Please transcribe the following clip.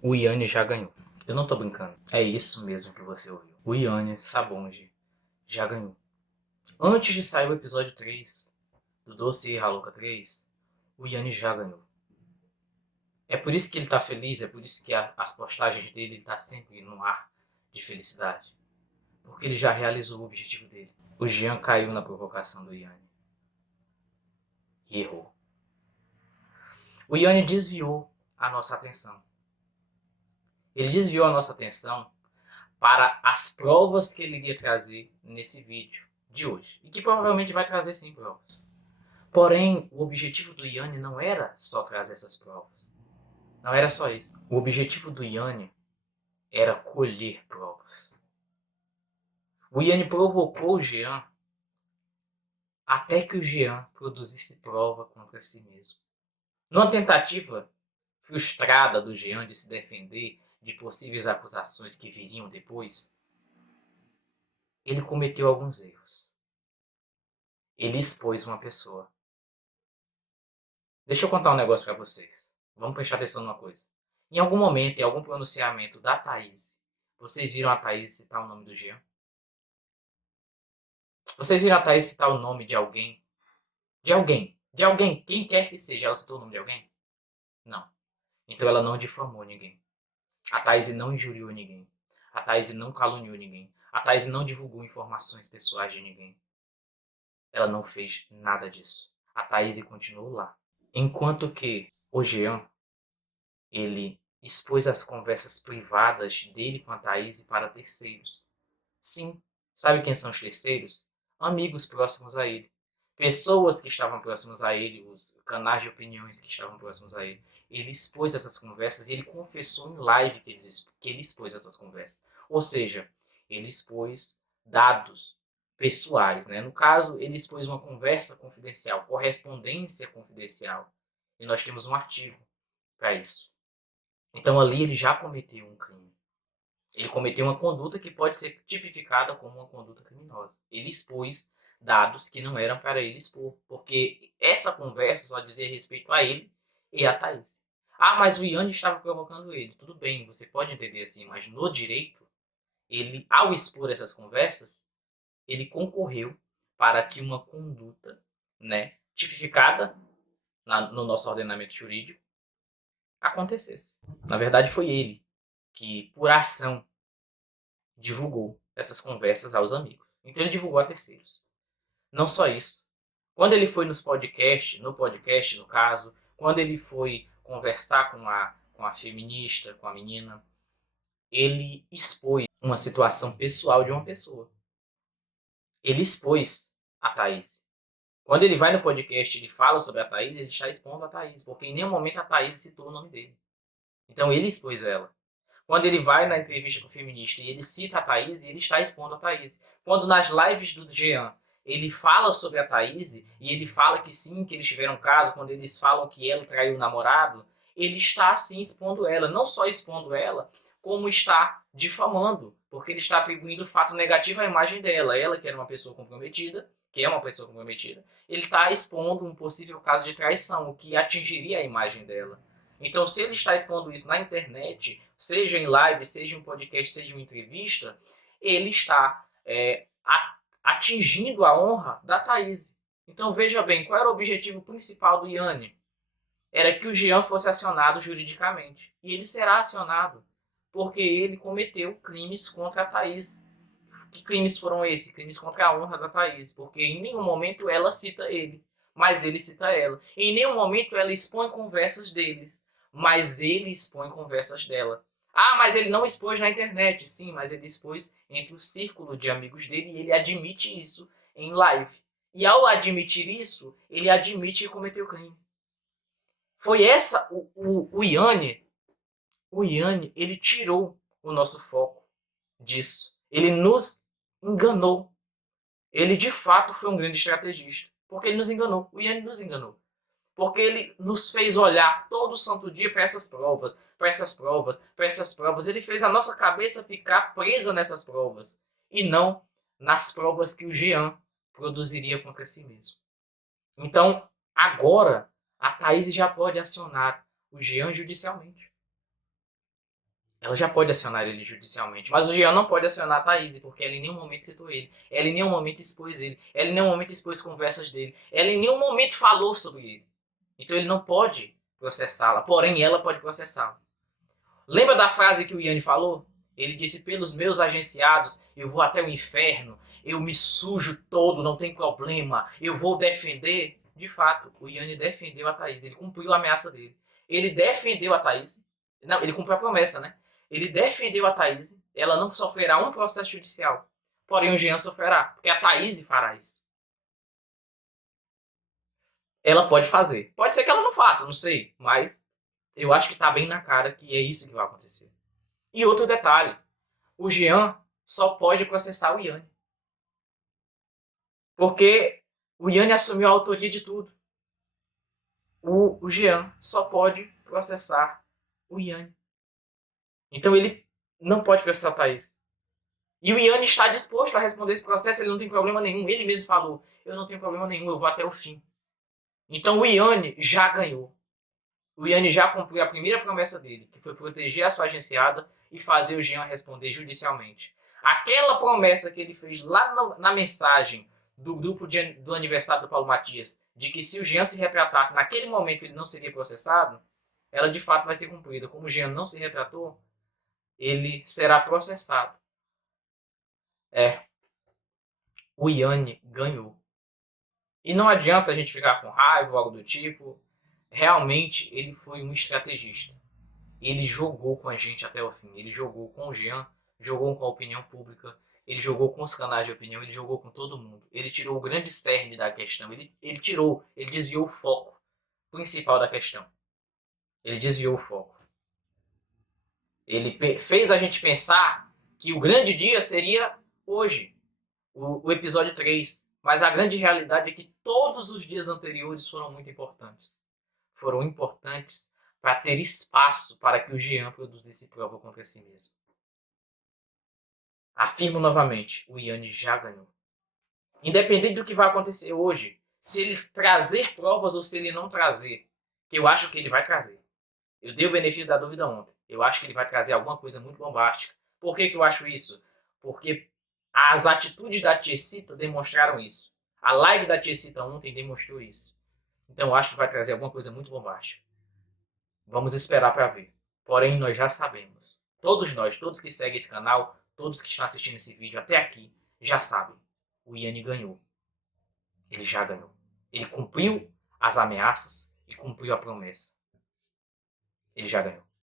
O Yanni já ganhou. Eu não tô brincando. É isso mesmo que você ouviu. O Yanni Sabonge já ganhou. Antes de sair o episódio 3 do Doce e Haluca 3, o Yanni já ganhou. É por isso que ele tá feliz, é por isso que as postagens dele tá sempre no ar de felicidade. Porque ele já realizou o objetivo dele. O Jean caiu na provocação do Yanni. E errou. O Yanni desviou a nossa atenção. Ele desviou a nossa atenção para as provas que ele iria trazer nesse vídeo de hoje. E que provavelmente vai trazer sim provas. Porém, o objetivo do Yanni não era só trazer essas provas. Não era só isso. O objetivo do Yanni era colher provas. O Yanni provocou o Jean até que o Jean produzisse prova contra si mesmo. Numa tentativa frustrada do Jean de se defender de possíveis acusações que viriam depois, ele cometeu alguns erros. Ele expôs uma pessoa. Deixa eu contar um negócio pra vocês. Vamos prestar atenção numa coisa. Em algum momento, em algum pronunciamento da Thaís, vocês viram a Thaís citar o nome do Jean? Vocês viram a Thaís citar o nome de alguém? De alguém. De alguém. Quem quer que seja. Ela citou o nome de alguém? Não. Então ela não difamou ninguém. A Thaís não injuriou ninguém. A Thaís não caluniou ninguém. A Thaís não divulgou informações pessoais de ninguém. Ela não fez nada disso. A Thaís continuou lá. Enquanto que o Jean, ele expôs as conversas privadas dele com a Thaís para terceiros. Sim, sabe quem são os terceiros? Amigos próximos a ele. Pessoas que estavam próximas a ele, os canais de opiniões que estavam próximos a ele. Ele expôs essas conversas e ele confessou em live que ele expôs essas conversas. Ou seja, ele expôs dados pessoais, né? No caso, ele expôs uma conversa confidencial, correspondência confidencial. E nós temos um artigo para isso. Então ali ele já cometeu um crime. Ele cometeu uma conduta que pode ser tipificada como uma conduta criminosa. Ele expôs dados que não eram para ele expor, porque essa conversa só dizia respeito a ele e a Thaís. Ah, mas o Yanni estava provocando ele. Tudo bem, você pode entender assim, mas no direito, ele, ao expor essas conversas, ele concorreu para que uma conduta, né, tipificada no nosso ordenamento jurídico acontecesse. Na verdade, foi ele que, por ação, divulgou essas conversas aos amigos. Então ele divulgou a terceiros. Não só isso. Quando ele foi no podcast no caso, quando ele foi conversar com a feminista, com a menina, ele expôs uma situação pessoal de uma pessoa. Ele expôs a Thaís. Quando ele vai no podcast e ele fala sobre a Thaís, ele está expondo a Thaís, porque em nenhum momento a Thaís citou o nome dele. Então ele expôs ela. Quando ele vai na entrevista com o feminista e ele cita a Thaís, ele está expondo a Thaís. Quando nas lives do Jean ele fala sobre a Thaís e ele fala que sim, que eles tiveram um caso, quando eles falam que ela traiu o namorado, ele está sim expondo ela. Não só expondo ela, como está difamando, porque ele está atribuindo fato negativo à imagem dela. Ela que era uma pessoa comprometida, que é uma pessoa comprometida, ele está expondo um possível caso de traição, o que atingiria a imagem dela. Então, se ele está expondo isso na internet, seja em live, seja em podcast, seja em entrevista, ele está atingindo a honra da Thaís. Então, veja bem, qual era o objetivo principal do Yanni? Era que o Jean fosse acionado juridicamente. E ele será acionado, porque ele cometeu crimes contra a Thaís. Que crimes foram esses? Crimes contra a honra da Thaís, porque em nenhum momento ela cita ele, mas ele cita ela. Em nenhum momento ela expõe conversas deles, mas ele expõe conversas dela. Ah, mas ele não expôs na internet. Sim, mas ele expôs entre o círculo de amigos dele e ele admite isso em live. E ao admitir isso, ele admite que cometeu crime. Foi essa, o Yanni, ele tirou o nosso foco disso. Ele nos enganou. Ele de fato foi um grande estrategista. Porque ele nos enganou. O Yanni nos enganou. Porque ele nos fez olhar todo santo dia para essas provas, para essas provas, para essas provas. Ele fez a nossa cabeça ficar presa nessas provas. E não nas provas que o Jean produziria contra si mesmo. Então, agora, a Thaís já pode acionar o Jean judicialmente. ela já pode acionar ele judicialmente. Mas o Jean não pode acionar a Thaís, porque ela em nenhum momento citou ele. Ela em nenhum momento expôs ele. Ela em nenhum momento expôs conversas dele. Ela em nenhum momento falou sobre ele. Então ele não pode processá-la. Porém, ela pode processá-la. Lembra da frase que o Yanni falou? Ele disse: pelos meus agenciados, eu vou até o inferno. Eu me sujo todo, não tem problema. Eu vou defender. De fato, o Yanni defendeu a Thaís. Ele cumpriu a ameaça dele. Ele defendeu a Thaís. Não, ele cumpriu a promessa, né? Ele defendeu a Thaís. Ela não sofrerá um processo judicial. Porém, o Jean sofrerá. Porque a Thaís fará isso. Ela pode fazer. Pode ser que ela não faça, não sei. Mas eu acho que tá bem na cara que é isso que vai acontecer. E outro detalhe. O Jean só pode processar o Yanni. Porque o Yanni assumiu a autoria de tudo. O Jean só pode processar o Yanni. Então ele não pode processar a Thaís. E o Yanni está disposto a responder esse processo, ele não tem problema nenhum. Ele mesmo falou: eu não tenho problema nenhum, eu vou até o fim. Então o Yanni já ganhou. O Yanni já cumpriu a primeira promessa dele, que foi proteger a sua agenciada e fazer o Jean responder judicialmente. Aquela promessa que ele fez lá na mensagem do grupo do aniversário do Paulo Matias, de que se o Jean se retratasse naquele momento ele não seria processado, ela de fato vai ser cumprida. Como o Jean não se retratou, ele será processado. O Yanni ganhou. E não adianta a gente ficar com raiva ou algo do tipo. Realmente ele foi um estrategista. Ele jogou com a gente até o fim. Ele jogou com o Jean, jogou com a opinião pública, ele jogou com os canais de opinião, ele jogou com todo mundo. Ele tirou o grande cerne da questão. Ele desviou o foco principal da questão. Ele desviou o foco. Ele fez a gente pensar que o grande dia seria hoje, o episódio 3. Mas a grande realidade é que todos os dias anteriores foram muito importantes. Foram importantes para ter espaço para que o Jean produzisse prova contra si mesmo. Afirmo novamente, o Yanni já ganhou. Independente do que vai acontecer hoje, se ele trazer provas ou se ele não trazer, que eu acho que ele vai trazer. Eu dei o benefício da dúvida ontem. Eu acho que ele vai trazer alguma coisa muito bombástica. Por que eu acho isso? Porque as atitudes da Tiesita demonstraram isso. A live da Tiesita ontem demonstrou isso. Então eu acho que vai trazer alguma coisa muito bombástica. Vamos esperar para ver. Porém, nós já sabemos. Todos nós, todos que seguem esse canal, todos que estão assistindo esse vídeo até aqui, já sabem. O Yanni ganhou. Ele já ganhou. Ele cumpriu as ameaças e cumpriu a promessa. Ele já ganhou.